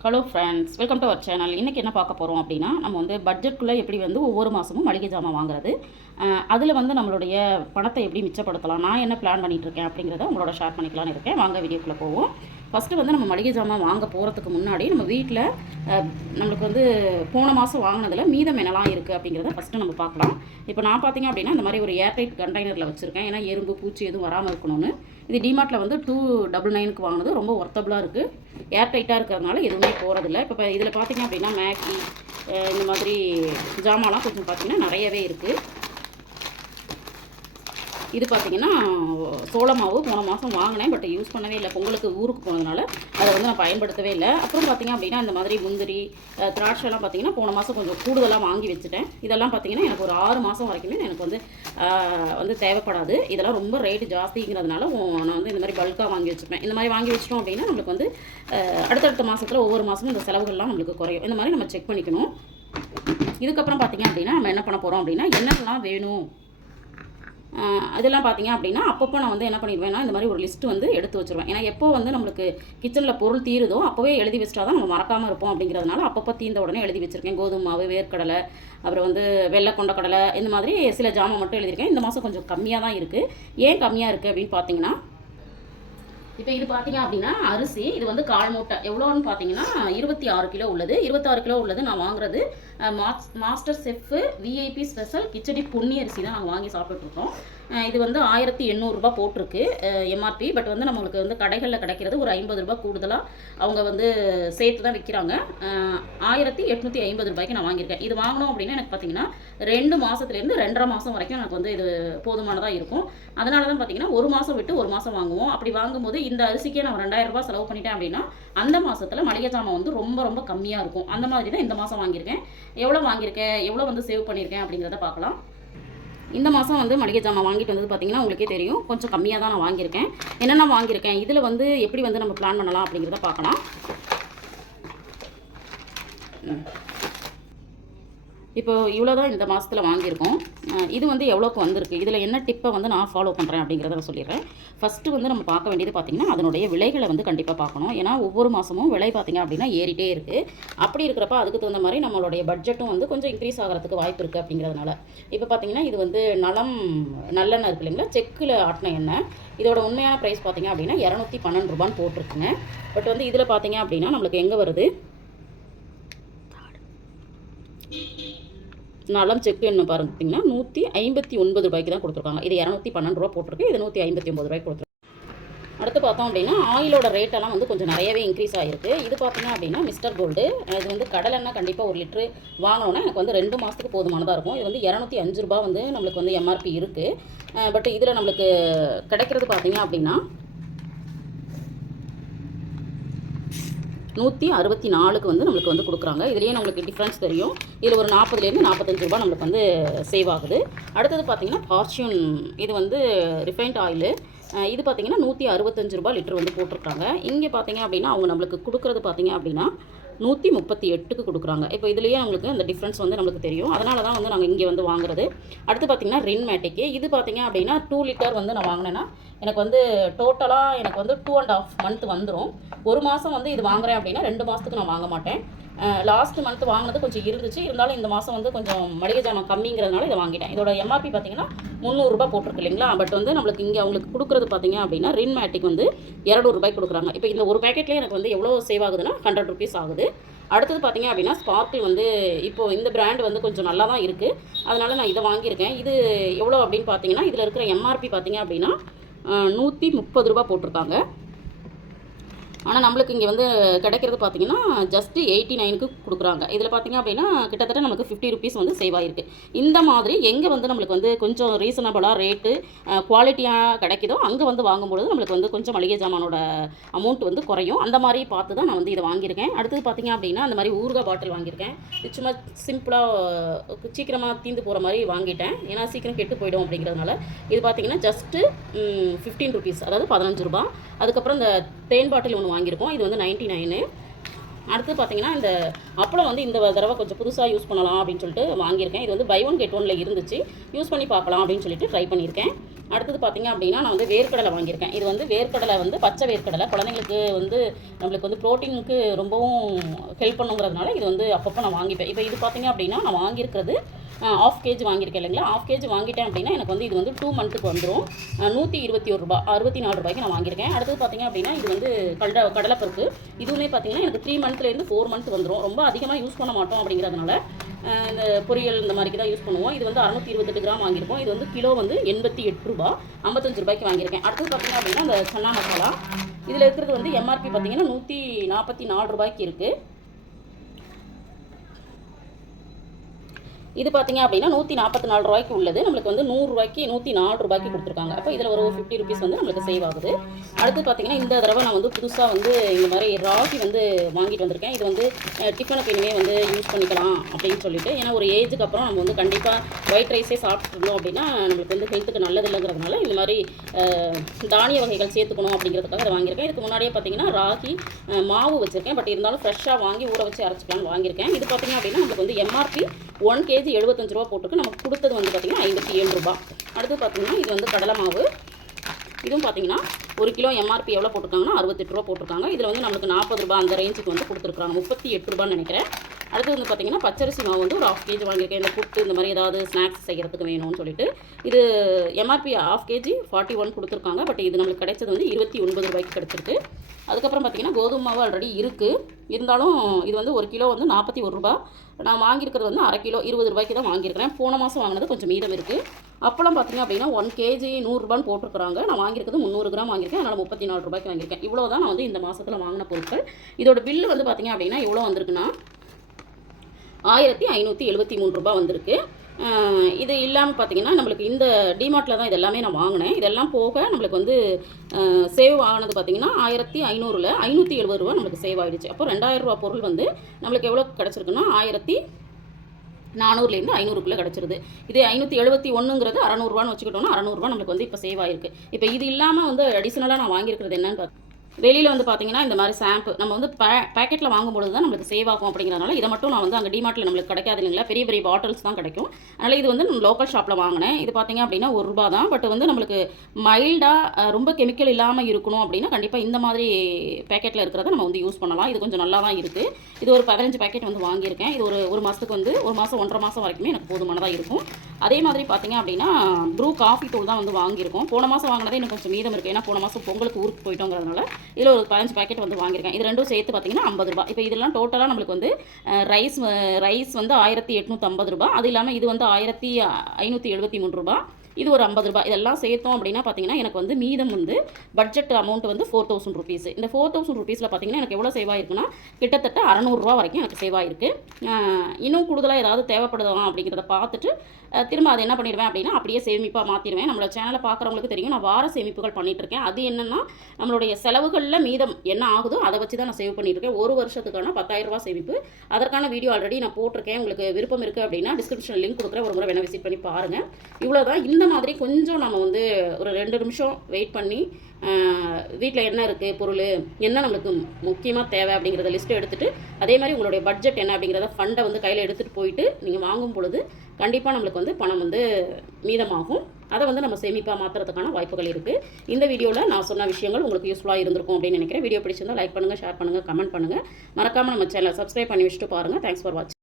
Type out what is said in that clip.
Hello friends welcome to our channel இன்றைக்கி என்ன பார்க்க போகிறோம் அப்படின்னா நம்ம வந்து பட்ஜெட்குள்ளே எப்படி வந்து ஒவ்வொரு மாதமும் மளிகை ஜாமான் வாங்குறது அதில் வந்து நம்மளுடைய பணத்தை எப்படி மிச்சப்படுத்தலாம் நான் என்ன பிளான் பண்ணிகிட்ருக்கேன் இருக்கேன் அப்படிங்கிறத உங்களோட ஷேர் பண்ணிக்கலாம்னு இருக்கேன். வாங்க வீடியோக்குள்ளே போவோம். ஃபஸ்ட்டு வந்து நம்ம மளிகை ஜாமான் வாங்க போகிறதுக்கு முன்னாடி நம்ம வீட்டில் நம்மளுக்கு வந்து போன மாதம் வாங்கினதில் மீதம் என்னலாம் இருக்குது அப்படிங்கிறத ஃபஸ்ட்டு நம்ம பார்க்கலாம். இப்போ நான் பார்த்தீங்க அப்படின்னா இந்த மாதிரி ஒரு ஏர்டைட் கண்டெய்னரில் வச்சுருக்கேன். ஏன்னா எறும்பு பூச்சி எதுவும் வராமல் இருக்கணும்னு. இது டிமார்ட்டில் வந்து டூ டபுள் நைனுக்கு வாங்கினது ரொம்ப ஒர்த்தபுளாக இருக்குது ஏர் டைட்டாக இருக்கிறதுனால எதுவுமே போகிறதில்ல இப்போ இதில் பார்த்திங்க அப்படின்னா மேகி இந்த மாதிரி ஜாமான்லாம் கொஞ்சம் பார்த்தீங்கன்னா நிறையவே இருக்குது இது பார்த்தீங்கன்னா சோள மாவு போன மாதம் வாங்கினேன் பட் யூஸ் பண்ணவே இல்லை. பொங்கலுக்கு ஊருக்கு போனதுனால அதை வந்து நான் பயன்படுத்தவே இல்லை. அப்புறம் பார்த்தீங்க அப்படின்னா இந்த மாதிரி முந்திரி திராட்சைலாம் பார்த்தீங்கன்னா போன மாதம் கொஞ்சம் கூடுதலாக வாங்கி வச்சுட்டேன். இதெல்லாம் பார்த்தீங்கன்னா எனக்கு ஒரு ஆறு மாதம் வரைக்குமே எனக்கு வந்து வந்து தேவைப்படாது. இதெல்லாம் ரொம்ப ரேட்டு ஜாஸ்திங்கிறதுனால நான் வந்து இந்த மாதிரி பல்காக வாங்கி வச்சுப்பேன். இந்த மாதிரி வாங்கி வச்சிட்டோம் அப்படின்னா நம்மளுக்கு வந்து அடுத்தடுத்த மாதத்தில் ஒவ்வொரு மாதமும் இந்த செலவுகள்லாம் நம்மளுக்கு குறையும். இந்த மாதிரி நம்ம செக் பண்ணிக்கணும். இதுக்கப்புறம் பார்த்தீங்க அப்படின்னா நம்ம என்ன பண்ண போகிறோம் அப்படின்னா என்னென்னலாம் வேணும்? அதெல்லாம் பார்த்தீங்க அப்படின்னா அப்பப்போ நான் வந்து என்ன பண்ணிடுவேன்னா இந்த மாதிரி ஒரு லிஸ்ட் வந்து எடுத்து வச்சிருவேன். ஏன்னா எப்போ வந்து நம்மளுக்கு கிச்சனில் பொருள் தீருதோ அப்போவே எழுதி வச்சிட்டா தான் நம்ம மறக்காமல் இருப்போம் அப்படிங்கிறதுனால அப்பப்போ தீர்ந்த உடனே எழுதி வச்சுருக்கேன். கோதுமை மாவு வேர்க்கடலை அப்புறம் வந்து வெள்ளை கொண்ட கடலை இந்த மாதிரி சில ஜாமான் மட்டும் எழுதியிருக்கேன். இந்த மாதம் கொஞ்சம் கம்மியாக தான் இருக்குது ஏன் கம்மியாக இருக்குது அப்படின்னு பார்த்தீங்கன்னா இப்போ இது பார்த்தீங்க அப்படின்னா அரிசி இது வந்து கால் மூட்டை. எவ்வளோன்னு பார்த்தீங்கன்னா இருபத்தி ஆறு கிலோ உள்ளது. இருபத்தாறு கிலோ உள்ளது நான் வாங்குறது. Mass master chef VIP special khichdi Ponni அரிசி தான் நாங்கள் வாங்கி சாப்பிட்டுட்ருக்கோம் இது வந்து ஆயிரத்தி எண்ணூறுரூபா போட்டிருக்கு எம்ஆர்பி பட் வந்து நம்மளுக்கு வந்து கடைகளில் கிடைக்கிறது ஒரு ஐம்பது ரூபாய் கூடுதலாக அவங்க வந்து சேர்த்து தான் விற்கிறாங்க ஆயிரத்தி எட்நூற்றி ஐம்பது ரூபாய்க்கு நான் வாங்கியிருக்கேன். இது வாங்கினோம் அப்படின்னா எனக்கு பார்த்தீங்கன்னா ரெண்டு மாதத்துலேருந்து ரெண்டரை மாதம் வரைக்கும் எனக்கு வந்து இது போதுமானதாக இருக்கும். அதனால தான் பார்த்தீங்கன்னா ஒரு மாதம் விட்டு ஒரு மாதம் வாங்குவோம். அப்படி வாங்கும்போது இந்த அரிசிக்கே நான் ரெண்டாயிரம் ரூபாய் செலவு பண்ணிட்டேன் அப்படின்னா அந்த மாதத்தில் மளிகை சாமான் வந்து ரொம்ப ரொம்ப கம்மியாக இருக்கும். அந்த மாதிரி தான் இந்த மாதம் வாங்கியிருக்கேன். எவ்வளோ வாங்கியிருக்கேன்? எவ்வளோ வந்து சேவ் பண்ணியிருக்கேன் அப்படிங்கிறத பார்க்கலாம். இந்த மாதம் வந்து மளிகை ஜாமான் வாங்கிட்டு வந்தது பார்த்தீங்கன்னா உங்களுக்கே தெரியும். கொஞ்சம் கம்மியாக தான் நான் வாங்கியிருக்கேன். என்னென்ன வாங்கியிருக்கேன்? இதில் வந்து எப்படி வந்து நம்ம பிளான் பண்ணலாம் அப்படிங்கிறத பார்க்கலாம். ம். இப்போ இவ்வளோ தான் இந்த மாதத்தில் வாங்கியிருக்கோம். இது வந்து எவ்வளோக்கு வந்திருக்கு? இதில் என்ன டிப்பை வந்து நான் ஃபாலோ பண்ணுறேன் அப்படிங்கிறத நான் சொல்லிடுறேன். ஃபஸ்ட்டு வந்து நம்ம பார்க்க வேண்டியது பார்த்திங்கன்னா அதனுடைய விலைகளை வந்து கண்டிப்பாக பார்க்கணும். ஏன்னா ஒவ்வொரு மாதமும் விலை பார்த்திங்க அப்படின்னா ஏறிட்டே இருக்குது அப்படி இருக்கிறப்ப அதுக்கு தகுந்த மாதிரி நம்மளுடைய பட்ஜெட்டும் வந்து கொஞ்சம் இன்க்ரீஸ் ஆகிறதுக்கு வாய்ப்பு இருக்குது அப்படிங்கிறதுனால. இப்போ பார்த்திங்கன்னா இது வந்து நலம் நல்லெண்ணெய் இருக்கு இல்லைங்களா? செக்கில் ஆட்டின எண்ணெய். இதோட உண்மையான ப்ரைஸ் பார்த்திங்க அப்படின்னா இரநூத்தி பன்னெண்டு ரூபான்னு போட்டிருக்குங்க. பட் வந்து இதில் பார்த்திங்க அப்படின்னா நம்மளுக்கு எங்கே வருது? நாலாம் செக் என்ன பார்த்தீங்கன்னா நூற்றி ஐம்பத்தி ஒன்பது ரூபாய்க்கு தான் கொடுத்துருக்காங்க. இது இரநூத்தி பன்னெண்டு ரூபா போட்டிருக்கு. இது நூற்றி ஐம்பத்தி ஒம்பது ரூபாய்க்கு கொடுத்துருக்காங்க. அடுத்து பார்த்தோம் அப்படின்னா ஆயிலோட ரேட்டெல்லாம் வந்து கொஞ்சம் நிறையவே இன்க்ரீஸ் ஆகிருக்கு இது பார்த்தீங்க அப்படின்னா மிஸ்டர் கோல்டு இது வந்து கடலெண்ணெய் கண்டிப்பாக ஒரு லிட்ரு வாங்கினோன்னா எனக்கு வந்து ரெண்டு மாதத்துக்கு போதுமானதாக இருக்கும். இது வந்து இரநூத்தி அஞ்சு ரூபா வந்து நம்மளுக்கு வந்து எம்ஆர்பி இருக்குது பட் இதில் நம்மளுக்கு கிடைக்கிறது பார்த்தீங்க அப்படின்னா நூற்றி அறுபத்தி நாலுக்கு வந்து நம்மளுக்கு வந்து கொடுக்குறாங்க. இதுலேயே நம்மளுக்கு டிஃப்ரென்ஸ் தெரியும். இதில் ஒரு நாற்பதுலேருந்து நாற்பத்தஞ்சு ரூபா நம்மளுக்கு வந்து சேவ் ஆகுது. அடுத்தது பார்த்திங்கன்னா ஃபார்ச்சூன் இது வந்து ரிஃபைண்ட் ஆயிலு இது பார்த்தீங்கன்னா நூற்றி அறுபத்தஞ்சு ரூபா லிட்டர் வந்து போட்டிருக்காங்க. இங்கே பார்த்தீங்க அப்படின்னா அவங்க நம்மளுக்கு கொடுக்குறது பார்த்தீங்க அப்படின்னா நூற்றி முப்பத்தி எட்டுக்கு கொடுக்குறாங்க. இப்போ இதுலேயே நம்மளுக்கு அந்த டிஃப்ரென்ஸ் வந்து நம்மளுக்கு தெரியும். அதனால தான் வந்து நாங்கள் இங்கே வந்து வாங்குறது. அடுத்து பார்த்திங்கன்னா ரின் மேட்டிக்கு. இது பார்த்திங்க அப்படின்னா டூ லிட்டர் வந்து நான் வாங்கினேன்னா எனக்கு வந்து டோட்டலாக எனக்கு வந்து டூ அண்ட் ஆஃப் மந்த் வந்துடும் ஒரு மாதம் வந்து இது வாங்குறேன் அப்படின்னா ரெண்டு மாதத்துக்கு நான் வாங்க மாட்டேன். லாஸ்ட் மந்த் வாங்கினது கொஞ்சம் இருந்துச்சு. இருந்தாலும் இந்த மாதம் வந்து கொஞ்சம் மளிகை ஜாமான் கம்மிங்கிறதுனால இதை வாங்கிட்டேன். இதோட எம்ஆர்பி பார்த்தீங்கன்னா முந்நூறுரூபா போட்டிருக்கு இல்லைங்களா? பட் வந்து நம்மளுக்கு இங்கே அவங்களுக்கு கொடுக்குறது பார்த்தீங்க அப்படின்னா ரின் மேட்டிக் வந்து இரநூறுபாய்க்கு கொடுக்குறாங்க. இப்போ இந்த ஒரு பேக்கெட்லேயே எனக்கு வந்து எவ்வளோ சேவ் ஆகுதுன்னா ஹண்ட்ரட் ருபீஸ் ஆகுது. அடுத்தது பார்த்தீங்க அப்படின்னா ஸ்பார்க்கிள் வந்து இப்போது இந்த பிராண்ட் வந்து கொஞ்சம் நல்லா தான் இருக்குது அதனால் நான் இதை வாங்கியிருக்கேன். இது எவ்வளோ அப்படின்னு பார்த்தீங்கன்னா இதில் இருக்கிற எம்ஆர்பி பார்த்தீங்க அப்படின்னா நூற்றி முப்பது ரூபா போட்டிருக்காங்க. ஆனால் நம்மளுக்கு இங்கே வந்து கிடைக்கிறது பார்த்தீங்கன்னா ஜஸ்ட்டு எயிட்டி நைனுக்கு கொடுக்குறாங்க. இதில் பார்த்தீங்க அப்படின்னா கிட்டத்தட்ட நமக்கு ஃபிஃப்டி ருபீஸ் வந்து சேவ் ஆகிருக்கு இந்த மாதிரி எங்கே வந்து நம்மளுக்கு வந்து கொஞ்சம் ரீசனபிளாக ரேட்டு குவாலிட்டியாக கிடைக்குதோ அங்கே வந்து வாங்கும்பொழுது நம்மளுக்கு வந்து கொஞ்சம் மளிகை ஜாமானோட அமௌண்ட் வந்து குறையும். அந்த மாதிரி பார்த்து தான் நான் வந்து இதை வாங்கியிருக்கேன். அடுத்தது பார்த்தீங்க அப்படின்னா அந்த மாதிரி ஊறுகாய் பாட்டில் வாங்கியிருக்கேன். இது சும்மா சிம்பிளாக சீக்கிரமாக தீந்து போகிற மாதிரி வாங்கிட்டேன். ஏன்னா சீக்கிரம் கெட்டு போயிடும் அப்படிங்கிறதுனால. இது பார்த்தீங்கன்னா ஜஸ்ட்டு ஃபிஃப்டீன் ருபீஸ் அதாவது பதினஞ்சு ரூபா அதுக்கப்புறம் இந்த தேன் பாட்டில் ஒன்று வாங்கியிருக்கோம். இது வந்து நைன்ட்டி நைனு. அடுத்து பார்த்தீங்கன்னா இந்த அப்பளம் வந்து இந்த தடவை கொஞ்சம் புதுசாக யூஸ் பண்ணலாம் அப்படின்னு சொல்லிட்டு வாங்கியிருக்கேன். இது வந்து பை ஒன் கெட் ஒனில் இருந்துச்சு. யூஸ் பண்ணி பார்க்கலாம் அப்படின்னு சொல்லிட்டு ட்ரை பண்ணியிருக்கேன். அடுத்தது பார்த்தீங்க அப்படின்னா நான் வந்து வேர்க்கடலை வாங்கியிருக்கேன். இது வந்து வேர்க்கடலை வந்து பச்சை வேர்க்கடலை. குழந்தைங்களுக்கு வந்து நம்மளுக்கு வந்து ப்ரோட்டீனுக்கு ரொம்பவும் ஹெல்ப் பண்ணுங்கிறதுனால இது வந்து அப்பப்போ நான் வாங்கிப்பேன். இப்போ இது பார்த்தீங்க அப்படின்னா நான் வாங்கியிருக்கிறது ஆஃப் கேஜி வாங்கியிருக்கேன் இல்லைங்களா? ஆஃப் கேஜி வாங்கிட்டேன் அப்படின்னா எனக்கு வந்து இது வந்து டூ மந்த்துக்கு வந்துடும் நூற்றி இருபத்தி ஒரு ரூபா அறுபத்தி நாலு ரூபாய்க்கு நான் வாங்கியிருக்கேன். அடுத்தது பார்த்தீங்க அப்படின்னா இது வந்து கடல கடலைப்பருப்பு. இதுவுமே பார்த்தீங்கன்னா எனக்கு த்ரீ மந்த்லேருந்து ஃபோர் மந்த் வந்துடும் ரொம்ப அதிகமாக யூஸ் பண்ண மாட்டோம் அப்படிங்கிறதுனால இந்த பொரியல் இந்த மாதிரிக்கு தான் யூஸ் பண்ணுவோம். இது வந்து அறுநூத்தி இருபத்தெட்டு கிராம் வாங்கியிருக்கோம். இது வந்து கிலோ வந்து எண்பத்தி எட்டு ரூபா ஐம்பத்தஞ்சு ரூபாய்க்கு வாங்கியிருக்கேன். அடுத்தது பார்த்திங்க அப்படின்னா இந்த சன்னா மசாலா. இதில் இருக்கிறது வந்து எம்ஆர்பி பார்த்தீங்கன்னா நூற்றி நாற்பத்தி நாலு ரூபாய்க்கு இருக்குது இது பார்த்தீங்க அப்படின்னா நூற்றி நாற்பத்தி நாலு ரூபாய்க்கு உள்ளது. நம்மளுக்கு வந்து நூறுரூவாய்க்கு நூற்றி நாலு ரூபாய்க்கு கொடுத்துருக்காங்க. அப்போ இதில் ஒரு ஃபிஃப்டி ருபீஸ் வந்து நம்மளுக்கு சேவ் ஆகுது. அடுத்து பார்த்தீங்கன்னா இந்த தடவை நான் வந்து புதுசாக வந்து இந்த மாதிரி ராகி வந்து வாங்கிட்டு வந்திருக்கேன். இது வந்து டிஃபனுக்கு இனிமே வந்து யூஸ் பண்ணிக்கலாம் அப்படின்னு சொல்லிட்டு. ஏன்னா ஒரு ஏஜுக்கு அப்புறம் நம்ம வந்து கண்டிப்பாக ஒயிட் ரைஸே சாப்பிட்ருந்தோம் அப்படின்னா நம்மளுக்கு வந்து ஹெல்த்துக்கு நல்லது இல்லைங்கிறதுனால இந்த மாதிரி தானிய வகைகள் சேர்த்துக்கணும் அப்படிங்கிறதுக்காக அதை வாங்கியிருக்கேன். இதுக்கு முன்னாடியே பார்த்தீங்கன்னா ராகி மாவு வச்சுருக்கேன். பட் இருந்தாலும் ஃப்ரெஷ்ஷாக வாங்கி ஊற வச்சு அரைச்சிக்கலாம்னு வாங்கியிருக்கேன். இது பார்த்தீங்க அப்படின்னா நம்மளுக்கு வந்து எம்ஆர்பி ஒன் கேஜி எழுபத்தஞ்சு ரூபா போட்டுருக்கு நமக்கு கொடுத்தது வந்து பார்த்தீங்கன்னா ஐம்பத்தி ஏழு ரூபா. அடுத்து பார்த்திங்கன்னா இது வந்து கடலை மாவு. இதுவும் பார்த்தீங்கன்னா ஒரு கிலோ எம்ஆர்பி எவ்வளோ போட்டிருக்காங்கன்னா அறுபத்தெட்டு ரூபா போட்டிருக்காங்க. இதில் வந்து நம்மளுக்கு நாற்பது ரூபா அந்த ரேஞ்சுக்கு வந்து கொடுத்துருக்காங்க முப்பத்தி எட்டு ரூபான்னு நினைக்கிறேன். அடுத்து வந்து பார்த்தீங்கன்னா பச்சரிசி மாவு வந்து ஒரு ஆஃப் கேஜி வாங்கியிருக்கேன். இந்த புட்டு இந்த மாதிரி ஏதாவது ஸ்நாக்ஸ் செய்கிறதுக்கு வேணும்னு சொல்லிட்டு. இது MRP of KG forty one கொடுத்துருக்காங்க. பட் இது நம்மளுக்கு கிடைச்சது வந்து இருபத்தி ஒன்பது ரூபாய்க்கு கிடச்சிருக்கு. அதுக்கப்புறம் பார்த்தீங்கன்னா கோதுமை மாவு ஆல்ரெடி இருக்குது இருந்தாலும் இது வந்து ஒரு கிலோ வந்து நாற்பத்தி ஒரு ரூபா நான் வாங்கியிருக்கிறது வந்து அரை கிலோ இருபது ரூபாய்க்கு தான் வாங்கியிருக்கிறேன். போன மாதம் வாங்கினது கொஞ்சம் மீதம் இருக்குது அப்பளம் பார்த்தீங்க அப்படின்னா ஒன் கேஜி நூறுரூபான்னு போட்டிருக்கிறாங்க. நான் வாங்கியிருக்கிறது முந்நூறு கிராம் வாங்கியிருக்கேன். அதனால் முப்பத்தி நாலு ரூபாய்க்கு வாங்கியிருக்கேன். இவ்வளோ தான் நான் வந்து இந்த மாதத்தில் வாங்கின பொருட்கள். இதோட பில்லு வந்து பார்த்தீங்க அப்படின்னா எவ்வளோ வந்திருக்குன்னா ஆயிரத்தி ஐநூற்றி எழுபத்தி மூணு ரூபாய் வந்திருக்கு. இது இல்லாமல் பார்த்தீங்கன்னா நம்மளுக்கு இந்த டிமார்ட்டில் தான் இது எல்லாமே நான் வாங்கினேன். இதெல்லாம் போக நம்மளுக்கு வந்து சேவ் ஆனது பார்த்தீங்கன்னா ஆயிரத்தி ஐநூறில் ஐநூற்றி எழுபது ரூபா நம்மளுக்கு சேவ் ஆகிடுச்சு அப்போ ரெண்டாயிரம் ரூபா பொருள் வந்து நம்மளுக்கு எவ்வளோ கிடச்சிருக்குன்னா ஆயிரத்தி நானூறுலேருந்து ஐநூறுக்குள்ளே கிடச்சிருது. இதே ஐநூற்றி எழுபத்தி ஒன்றுங்கிறது அறநூறுவான்னு வச்சுக்கிட்டோம்னா அறநூறுவா நம்மளுக்கு வந்து இப்போ சேவ் ஆயிருக்கு. இப்போ இது இல்லாமல் வந்து அடிஷ்னலாக நான் வாங்கியிருக்கிறது என்னன்னு பார்த்து வெளியில் வந்து பார்த்தீங்கன்னா இந்த மாதிரி ஷாம்பு நம்ம வந்து பே பேக்கெட்டில் வாங்கும்பொழுது தான் நம்மளுக்கு சேவ் ஆகும் அப்படிங்கிறதுனால இதை மட்டும் நான் வந்து அங்கே டிமார்ட்டில் நம்மளுக்கு கிடைக்காது இல்லைங்களா? பெரிய பெரிய பாட்டில்ஸ் தான் கிடைக்கும். அதனால் இது வந்து நம்ம லோக்கல் ஷாப்பில் வாங்கினேன். இது பார்த்தீங்க அப்படின்னா ஒரு ரூபா தான். பட் வந்து நம்மளுக்கு மைல்டாக ரொம்ப கெமிக்கல் இல்லாமல் இருக்கணும் அப்படின்னா கண்டிப்பாக இந்த மாதிரி பேக்கெட்டில் இருக்கிறத நம்ம வந்து யூஸ் பண்ணலாம். இது கொஞ்சம் நல்லா தான் இருக்குது இது ஒரு பதினஞ்சு பேக்கெட் வந்து வாங்கியிருக்கேன். இது ஒரு ஒரு மாதத்துக்கு வந்து ஒரு மாதம் ஒன்றரை மாதம் வரைக்குமே எனக்கு போதுமானதாக இருக்கும். அதே மாதிரி பார்த்தீங்க அப்படின்னா ப்ரூ காஃபி தூள் தான் வந்து வாங்கியிருக்கோம். போன மாதம் வாங்கினதே எனக்கு கொஞ்சம் மீதம் இருக்குது ஏன்னா போன மாதம் பொங்கலுக்கு ஊருக்கு போயிட்டோங்கிறதுனால இதில் ஒரு பதினஞ்சு பாக்கெட் வந்து வாங்கியிருக்கேன். இது ரெண்டும் சேர்த்து பார்த்தீங்கன்னா ஐம்பது ரூபாய். இப்போ இதெல்லாம் டோட்டலாக நம்மளுக்கு வந்து ரைஸ் ரைஸ் வந்து ஆயிரத்தி எட்நூற்றம்பது ரூபாய். அது இல்லாமல் இது வந்து ஆயிரத்தி ஐநூற்றி எழுபத்தி மூணு ரூபாய். இது ஒரு ஐம்பது ரூபாய். இதெல்லாம் சேர்த்தோம் அப்படின்னா பார்த்தீங்கன்னா எனக்கு வந்து மீதம் வந்து பட்ஜெட் அமௌண்ட் வந்து ஃபோர் தௌசண்ட் ருபீஸ் இந்த ஃபோர் தௌசண்ட் ருபீஸில் பார்த்தீங்கன்னா எனக்கு எவ்வளோ சேவ் ஆயிருக்குன்னா கிட்டத்தட்ட அறநூறுரூவா வரைக்கும் எனக்கு சேவ் ஆயிருக்கு இன்னும் கூடுதலாக ஏதாவது தேவைப்படுதா அப்படிங்கிறத பார்த்துட்டு திரும்ப அதை என்ன பண்ணிடுவேன் அப்படின்னா அப்படியே சேமிப்பாக மாற்றிடுவேன் நம்மளோட சேனலை பார்க்குறவங்களுக்கு தெரியும். நான் வார சேமிப்புகள் பண்ணிகிட்ருக்கேன் இருக்கேன் அது என்னென்னா நம்மளுடைய செலவுகளில் மீதம் என்ன ஆகுதோ அதை வச்சு தான் நான் சேவ் பண்ணியிருக்கேன் ஒரு வருஷத்துக்கான பத்தாயிரம் சேமிப்பு. அதற்கான வீடியோ ஆல்ரெடி நான் போட்டிருக்கேன். உங்களுக்கு விருப்பம் இருக்குது அப்படின்னா டிஸ்கிரிப்ஷன் லிங்க் கொடுக்குறேன். ஒரு முறை வேணால் விசிட் பண்ணி பாருங்கள் இவ்வளோதான் இந்த இந்த மாதிரி கொஞ்சம் நம்ம வந்து ஒரு ரெண்டு நிமிஷம் வெயிட் பண்ணி வீட்டில் என்ன இருக்குது பொருள் என்ன நம்மளுக்கு முக்கியமாக தேவை அப்படிங்கிறத லிஸ்ட்டு எடுத்துகிட்டு அதே மாதிரி உங்களுடைய பட்ஜெட் என்ன அப்படிங்கிறத ஃபண்டை வந்து கையில் எடுத்துகிட்டு போயிட்டு நீங்கள் வாங்கும் பொழுது கண்டிப்பாக நம்மளுக்கு வந்து பணம் வந்து மீதமாகும். அதை வந்து நம்ம சேமிப்பாக மாற்றுறதுக்கான வாய்ப்புகள் இருக்குது இந்த வீடியோவில் நான் சொன்ன விஷயங்கள் உங்களுக்கு யூஸ்ஃபுல்லாக இருந்திருக்கும் அப்படின்னு நினைக்கிறேன். வீடியோ பிடிச்சிருந்தா லைக் பண்ணுங்கள் ஷேர் பண்ணுங்கள் கமெண்ட் பண்ணுங்கள் மறக்காமல் நம்ம சேனலை சப்ஸ்கிரைப் பண்ணி வச்சுட்டு பாருங்கள் தேங்க்ஸ் ஃபார் வாட்சிங்